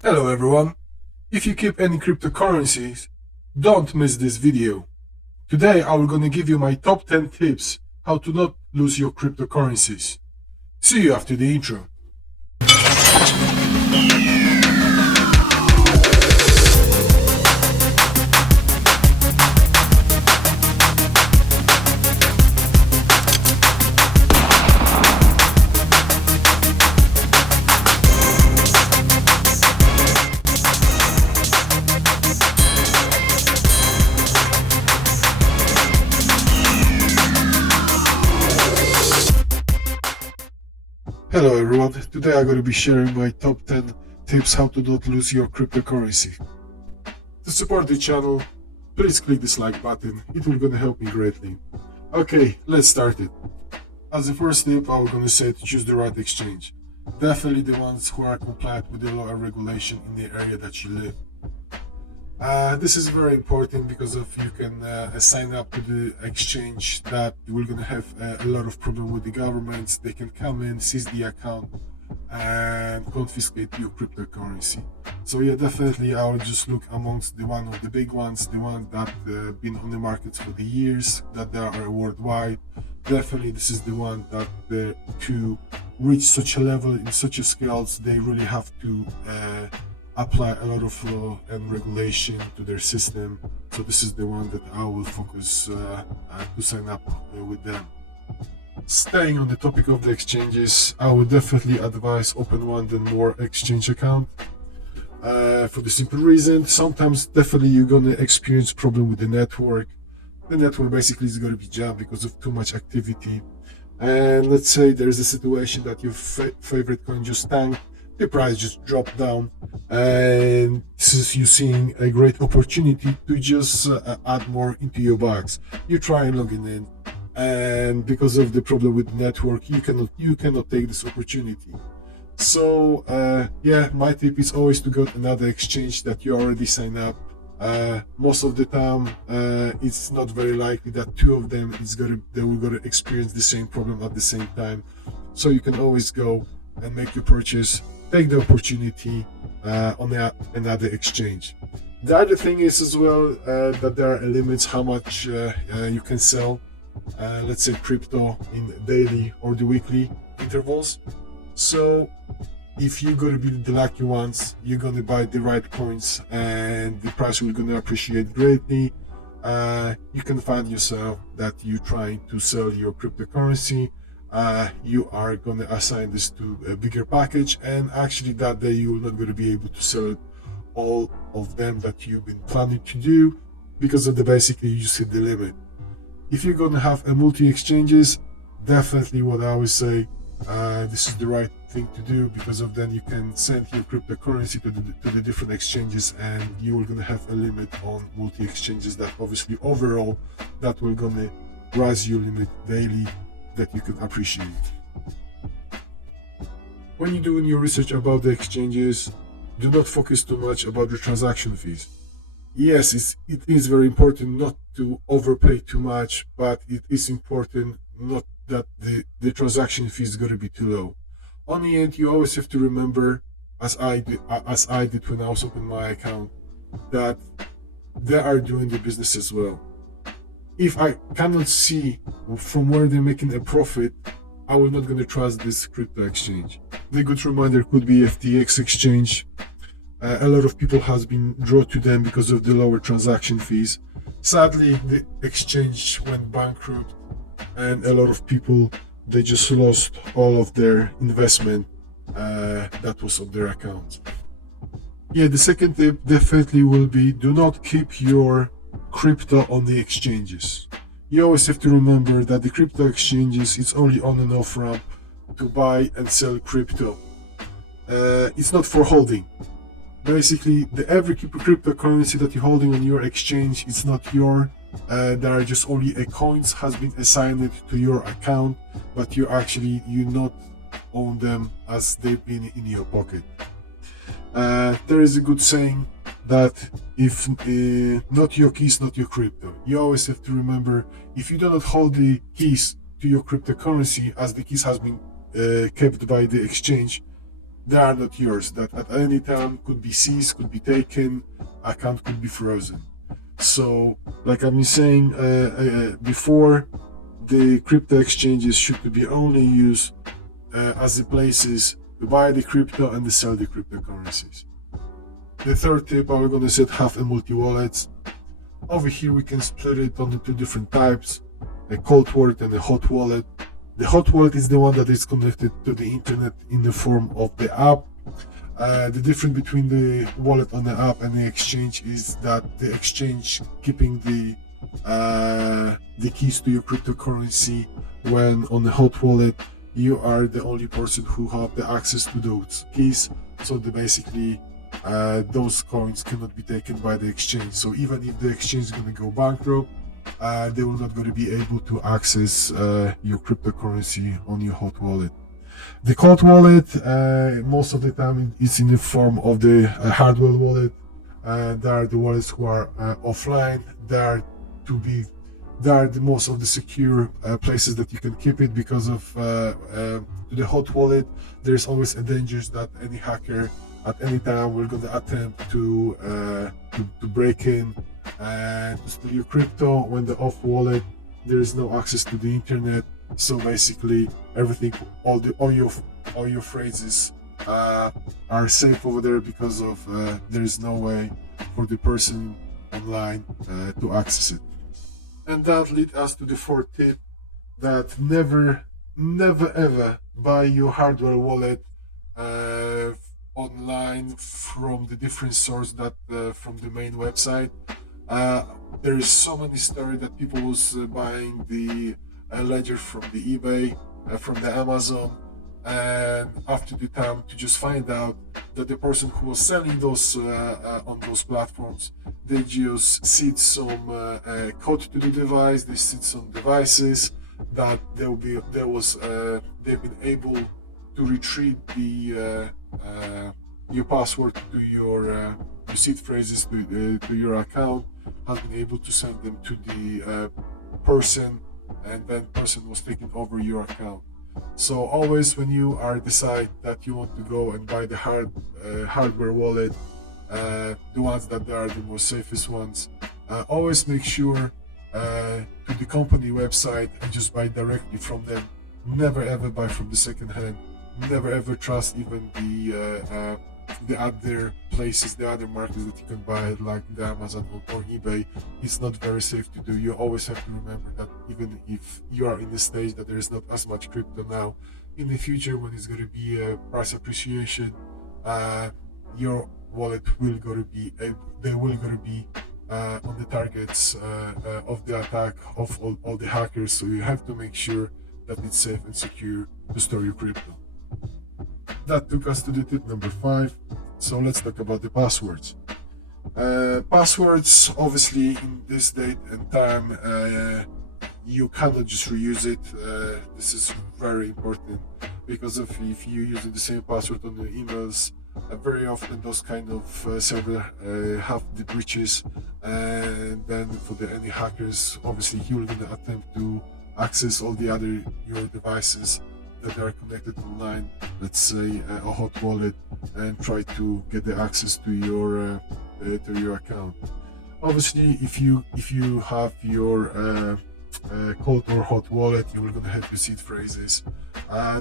Hello everyone. If you keep any cryptocurrencies, don't miss this video. Today I'm gonna give you my top 10 tips how to not lose your cryptocurrencies. See you after the intro. Hello everyone. Today I'm gonna be sharing my top 10 tips how to not lose your cryptocurrency. To support the channel, please click this like button. It will gonna help me greatly. Okay, let's start it. As the first tip, I'm gonna say to choose the right exchange. Definitely the ones who are compliant with the law and regulation in the area that you live. This is very important because if you can sign up to the exchange that we're gonna have a lot of problem with the governments. They can come in, seize the account, and confiscate your cryptocurrency. So yeah, definitely I would just look amongst the one of the big ones, the ones that been on the market for the years, that they are worldwide. Definitely this is the one that to reach such a level in such a scales, they really have to apply a lot of law and regulation to their system. So this is the one that I will focus to sign up with them. Staying on the topic of the exchanges, I would definitely advise open one then more exchange account. For the simple reason, sometimes definitely you're gonna experience problem with the network. The network basically is gonna be jammed because of too much activity. And let's say there's a situation that your favorite coin just tanked, the price just dropped down, and this is you seeing a great opportunity to just add more into your box. You try and log in, and because of the problem with network, you cannot take this opportunity. So yeah, my tip is always to go to another exchange that you already signed up. Most of the time, it's not very likely that two of them they will gonna experience the same problem at the same time. So you can always go and make your purchase, take the opportunity on another exchange. The other thing is as well that there are limits how much you can sell, let's say crypto in daily or the weekly intervals. So if you're gonna be the lucky ones, you're gonna buy the right coins and the price will gonna appreciate greatly. You can find yourself that you're trying to sell your cryptocurrency. You are gonna assign this to a bigger package, and actually that day you're not gonna be able to sell it all of them that you've been planning to do because of the basically you just hit the limit. If you're gonna have a multi exchanges, definitely what I always say, this is the right thing to do because of then you can send your cryptocurrency to the different exchanges, and you are gonna have a limit on multi exchanges that obviously overall that will gonna rise your limit daily that you can appreciate. When you're doing your research about the exchanges, do not focus too much about the transaction fees. Yes, it is very important not to overpay too much, but it is important not that the transaction fee is going to be too low. On the end, you always have to remember, as I did when I was opening my account, that they are doing the business as well. If I cannot see from where they're making a profit, I will not going to trust this crypto exchange. The good reminder could be FTX exchange. A lot of people has been drawn to them because of the lower transaction fees. Sadly, the exchange went bankrupt, and a lot of people they just lost all of their investment that was on their accounts. Yeah, the second tip definitely will be do not keep your crypto on the exchanges. You always have to remember that the crypto exchanges it's only on and off ramp to buy and sell crypto. It's not for holding. Basically, every cryptocurrency that you're holding on your exchange, it's not your. There are just only a coins has been assigned to your account, but you not own them as they've been in your pocket. There is a good saying that if not your keys, not your crypto. You always have to remember if you do not hold the keys to your cryptocurrency, as the keys has been kept by the exchange, they are not yours, that at any time could be seized, could be taken, account could be frozen. So like I've been saying before, the crypto exchanges should be only used as the places to buy the crypto and to sell the cryptocurrencies. The third tip, I'm going to say, have a multi-wallet. Over here we can split it onto two different types, a cold wallet and a hot wallet. The hot wallet is the one that is connected to the internet in the form of the app. The difference between the wallet on the app and the exchange is that the exchange keeping the keys to your cryptocurrency, when on the hot wallet you are the only person who have the access to those keys. So basically those coins cannot be taken by the exchange. So even if the exchange is going to go bankrupt, they will not going to be able to access your cryptocurrency on your hot wallet. The cold wallet, most of the time, it's in the form of the hardware wallet. They are the wallets who are offline. They are the most of the secure places that you can keep it, because of the hot wallet. There's always a danger that any hacker at any time will going to attempt to break in and to steal your crypto. When the off wallet, there is no access to the internet. So basically, everything, all your phrases are safe over there, because of there is no way for the person online to access it. And that leads us to the fourth tip: that never ever buy your hardware wallet online from the different source that from the main website. There is so many stories that people was buying the ledger from the eBay, from the Amazon, and after the time to just find out that the person who was selling those on those platforms, they just seed some code to the device, they seed some devices that they've been able to retrieve the your password to your seed phrases to your account, has been able to send them to the person, and then person was taking over your account. So always when you are decide that you want to go and buy the hardware wallet, the ones that are the most safest ones, always make sure to the company website and just buy directly from them. Never ever buy from the second hand. Never ever trust even the other places, the other markets that you can buy, like the Amazon or eBay. It's not very safe to do. You always have to remember that even if you are in the stage that there is not as much crypto now, in the future when it's going to be a price appreciation, your wallet will going to be on the targets of the attack of all the hackers. So you have to make sure that it's safe and secure to store your crypto. That took us to the tip number 5. So let's talk about the passwords. Passwords, obviously, in this date and time, you cannot just reuse it. This is very important, because if you use the same password on your emails, very often those kind of server have the breaches, and then for any hackers, obviously, he will gonna attempt to access all the other your devices that are connected online, let's say a hot wallet, and try to get the access to your account. Obviously, if you have your cold or hot wallet, you're gonna have your seed phrases.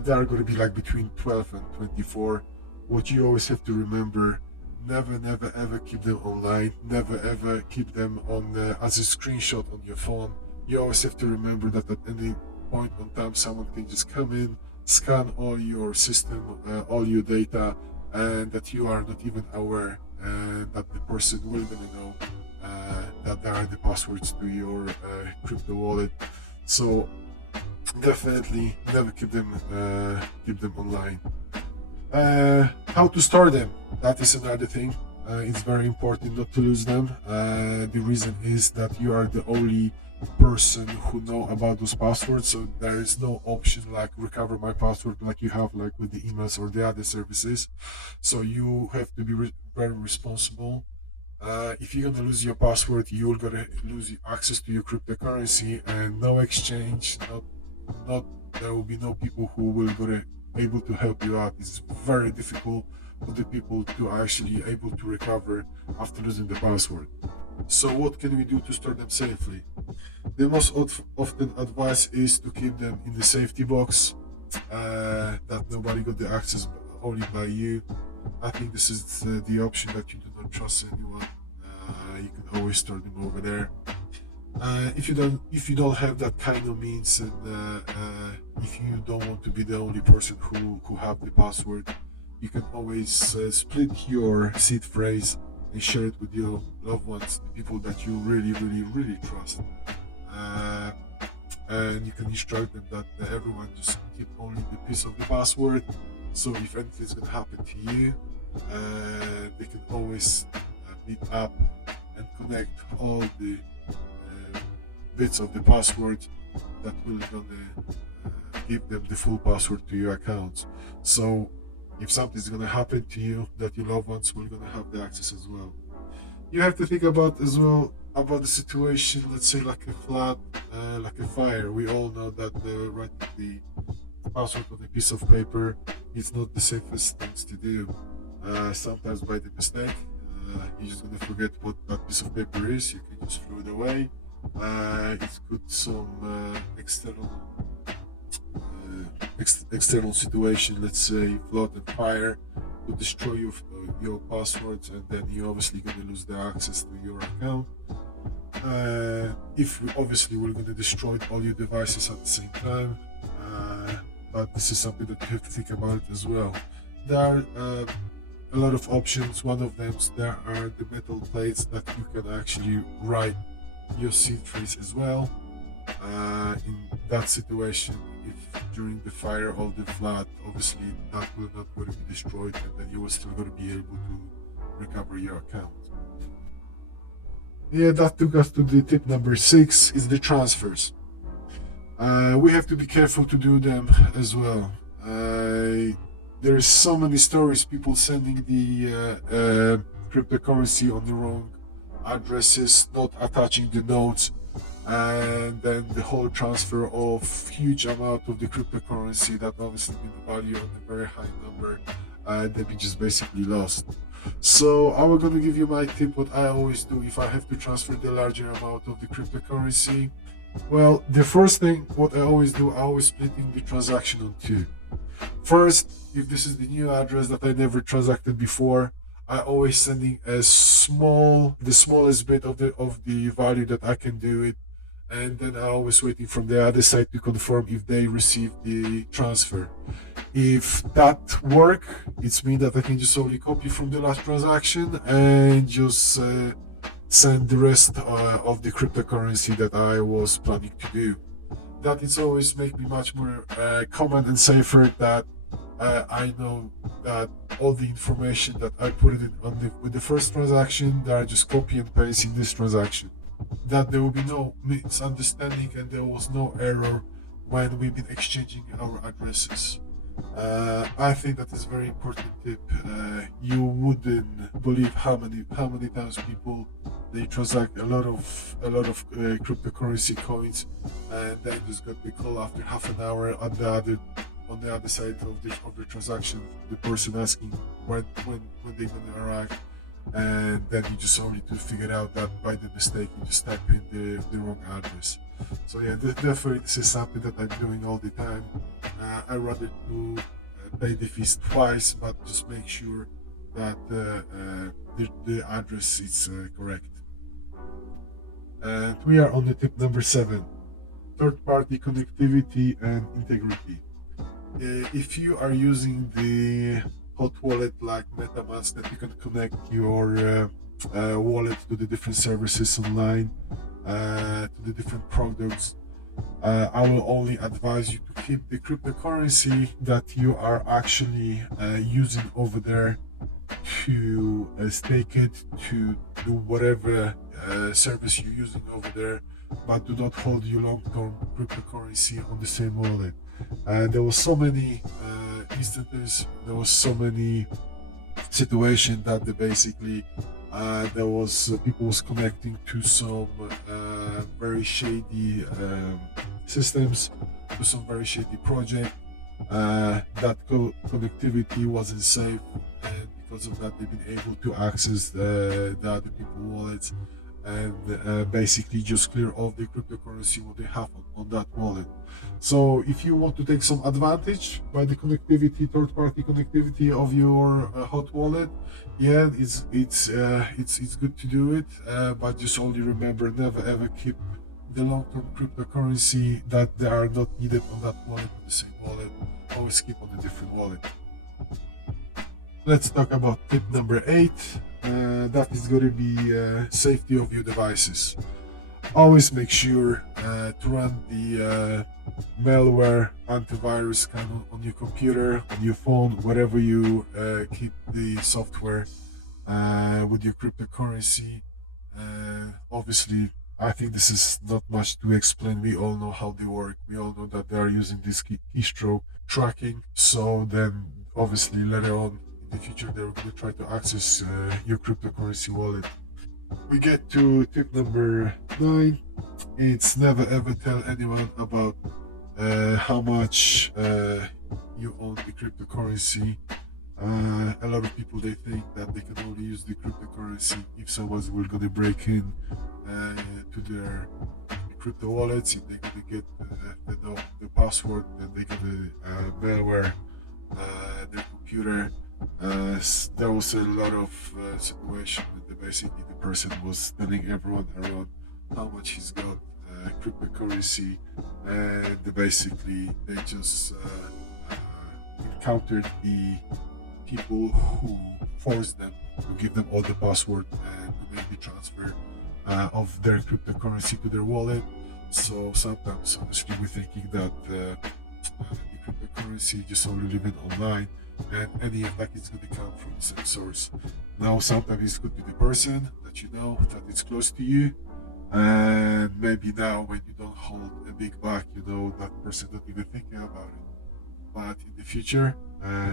They are gonna be like between 12 and 24. What you always have to remember: never ever keep them online. Never ever keep them on as a screenshot on your phone. You always have to remember that at any point in time, someone can just come in, scan all your system, all your data, and that you are not even aware that the person will gonna know that there are the passwords to your crypto wallet. So definitely never keep them online. How to store them? That is another thing. It's very important not to lose them. The reason is that you are the only person who know about those passwords, so there is no option like recover my password like you have like with the emails or the other services. So you have to be very responsible. If you're gonna lose your password, you're gonna lose access to your cryptocurrency, and no exchange, not there will be no people who will gonna able to help you out. It's very difficult for the people to actually able to recover after losing the password. So what can we do to store them safely? The most often advice is to keep them in the safety box, that nobody got the access only by you. I think this is the option that you do not trust anyone. You can always store them over there. If you don't have that kind of means, and if you don't want to be the only person who have the password, you can always split your seed phrase and share it with your loved ones, the people that you really, really, really trust. Uh, and you can instruct them that everyone just keep only the piece of the password. So if anything's gonna happen to you, they can always meet up and connect all the bits of the password that will gonna give them the full password to your accounts. So if something's gonna happen to you, that your loved ones will gonna have the access as well. You have to think about as well about the situation. Let's say like a flood, like a fire. We all know that writing the password on a piece of paper is not the safest things to do. Sometimes by the mistake, you're just gonna forget what that piece of paper is. You can just throw it away. It's good some external situation, let's say flood and fire, to destroy your passwords, and then you're obviously going to lose the access to your account. If obviously we're going to destroy all your devices at the same time, but this is something that you have to think about as well. There are a lot of options. One of them, there are the metal plates that you can actually write your seed phrase as well. In that situation, if during the fire or the flood, obviously that will not going to be destroyed, and then you will still going to be able to recover your account. Yeah, that took us to the tip number 6, is the transfers. We have to be careful to do them as well. There is so many stories, people sending the cryptocurrency on the wrong addresses, not attaching the notes, and then the whole transfer of huge amount of the cryptocurrency that obviously been valued on a very high number, that we just basically lost. So I'm gonna give you my tip, what I always do if I have to transfer the larger amount of the cryptocurrency. Well, the first thing what I always do, I always splitting the transaction on two. First, if this is the new address that I never transacted before, I always sending the smallest bit of the value that I can do it, and then I always waiting from the other side to confirm if they receive the transfer. If that work, it's mean that I can just only copy from the last transaction and just send the rest of the cryptocurrency that I was planning to do. That is always make me much more common and safer, that I know that all the information that I put in with the first transaction, that I just copy and paste in this transaction. That there will be no misunderstanding and there was no error when we've been exchanging our addresses. I think that is a very important tip. You wouldn't believe how many times people they transact a lot of cryptocurrency coins, and then just got the call after half an hour on the other side of the transaction, the person asking when they're gonna arrive, and then you just only to figure out that by the mistake you just type in the wrong address. So yeah, definitely this is something that I'm doing all the time. I rather to pay the fees twice, but just make sure that the address is correct. And we are on the tip number 7, third-party connectivity and integrity. If you are using the hot wallet like MetaMask, that you can connect your wallet to the different services online, to the different products, I will only advise you to keep the cryptocurrency that you are actually using over there, to stake it, to do whatever service you're using over there, but do not hold your long-term cryptocurrency on the same wallet. There was so many instances, there was so many situations that basically there was people was connecting to some very shady systems, to some very shady project, that connectivity wasn't safe, and because of that they've been able to access the other people's wallets and basically just clear off the cryptocurrency what they have on that wallet. So if you want to take some advantage by the connectivity, third-party connectivity of your hot wallet, yeah, it's good to do it, but just only remember, never ever keep the long-term cryptocurrency that they are not needed on that wallet on the same wallet. Always keep on a different wallet. Let's talk about tip number 8. That is going to be safety of your devices. Always make sure to run the malware antivirus scan on your computer, on your phone, wherever you keep the software with your cryptocurrency. Obviously, I think this is not much to explain. We all know how they work. We all know that they are using this keystroke tracking. So then, obviously, later on in the future, they're going to try to access your cryptocurrency wallet. We get to tip number 9. It's never ever tell anyone about how much you own the cryptocurrency. A lot of people, they think that they can only use the cryptocurrency if someone's will gonna break in to their crypto wallets. If they're gonna get the password, then they're gonna malware their computer. There was a lot of situation when basically the person was telling everyone around how much he's got cryptocurrency, and they just encountered the people who forced them to give them all the password and to make the transfer of their cryptocurrency to their wallet. So sometimes, honestly, we're thinking that the cryptocurrency just only living online, and any attack is going to come from the same source. Now, sometimes it could be the person that you know that is close to you, and maybe now when you don't hold a big bag, you know that person not even thinking about it. But in the future,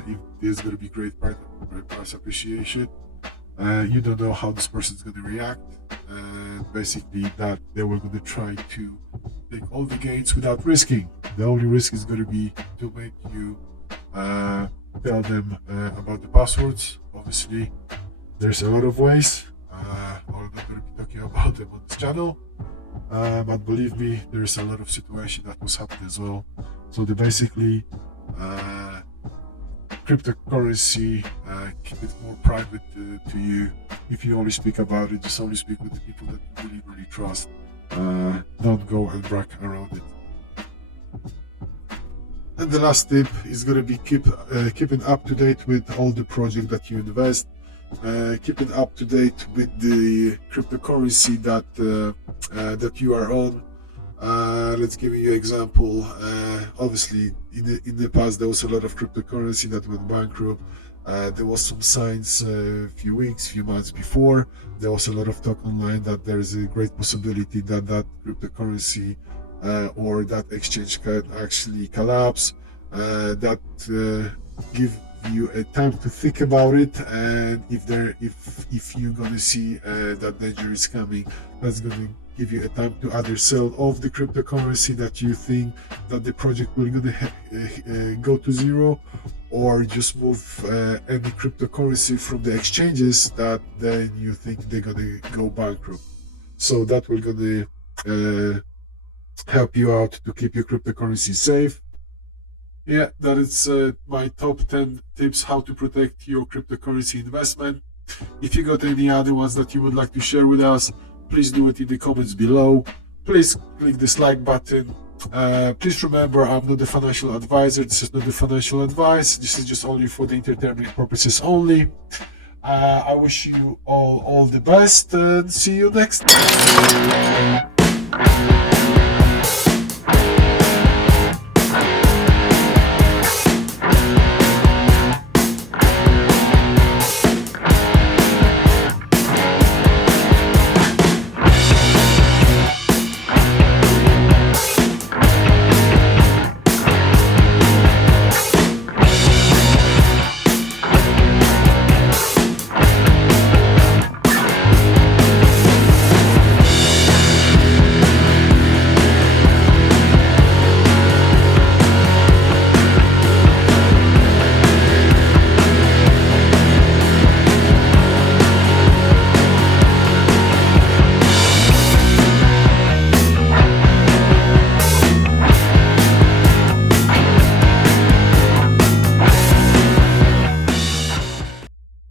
if there's going to be great price appreciation, you don't know how this person is going to react, and basically that they were going to try to take all the gains without risking. The only risk is going to be to make you tell them about the passwords. Obviously, there's a lot of ways. I'm not going to be talking about them on this channel, but believe me, there's a lot of situation that was happening as well. So they basically cryptocurrency, keep it more private to you. If you only speak about it, just only speak with the people that you really trust. Don't go and brag around it. And the last tip is going to be keeping up to date with all the projects that you invest, keeping up to date with the cryptocurrency that you are on. Let's give you an example. Obviously, in the past there was a lot of cryptocurrency that went bankrupt. There was some signs a few months before. There was a lot of talk online that there is a great possibility that cryptocurrency or that exchange can actually collapse. That give you a time to think about it, and if you're gonna see that danger is coming, that's gonna give you a time to either sell off the cryptocurrency that you think that the project will gonna go to zero, or just move any cryptocurrency from the exchanges that then you think they're gonna go bankrupt. So that will gonna help you out to keep your cryptocurrency safe. Yeah, that is my top 10 tips how to protect your cryptocurrency investment. If you got any other ones that you would like to share with us, please do it in the comments below. Please click this like button. Please remember, I'm not a financial advisor. This is not the financial advice. This is just only for the entertainment purposes only. I wish you all the best, and see you next time.